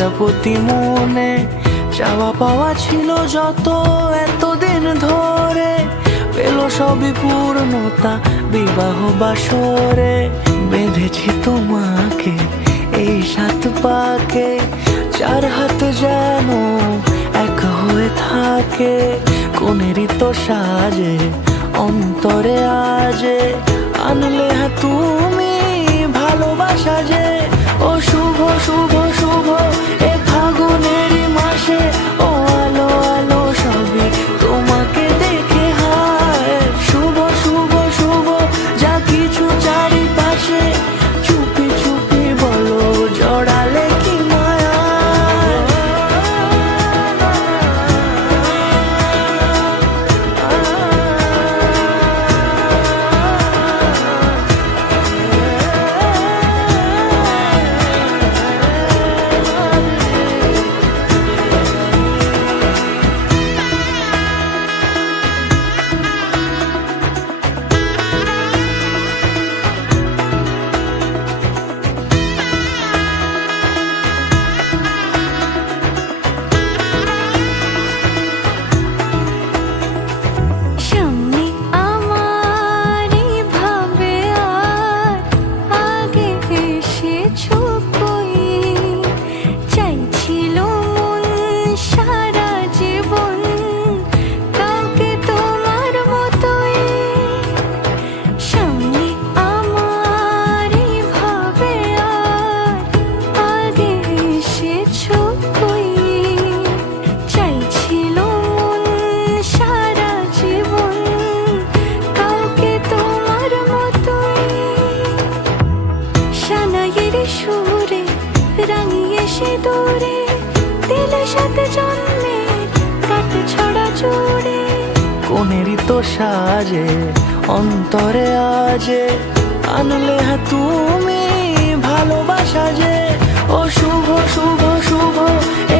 প্রজাপতি মনে চাওয়া পাওয়া ছিল যত এতদিন ধরে, পেল সবই পূর্ণতা বিবাহ বাসরে। বেঁধেছি তোমাকে এই 7 পাকে, 4 হাত যেন এক হয়ে থাকে। কোনেরই তো সাজে অন্তরে আজে, আনলে তুমি ভালোবাসা যে। ও শুভ শুভ শুভ এ ফাগুনেরই মাসে, ও আলো আলো সবই তোমাকে দেখে হায়। শুভ শুভ শুভ যা কিছু চারিপাশে, চুপি চুপি বলো জড়ালে কি মায়া। সুরে রাঙিয়ে সে দূরে দিলে 7 জন্মের কাট ছড়া জুড়ে। কোনেরই তো সাজে অন্তরে আজে, আনলে তুমি ভালোবাসা যে। ও শুভ শুভ শুভ এ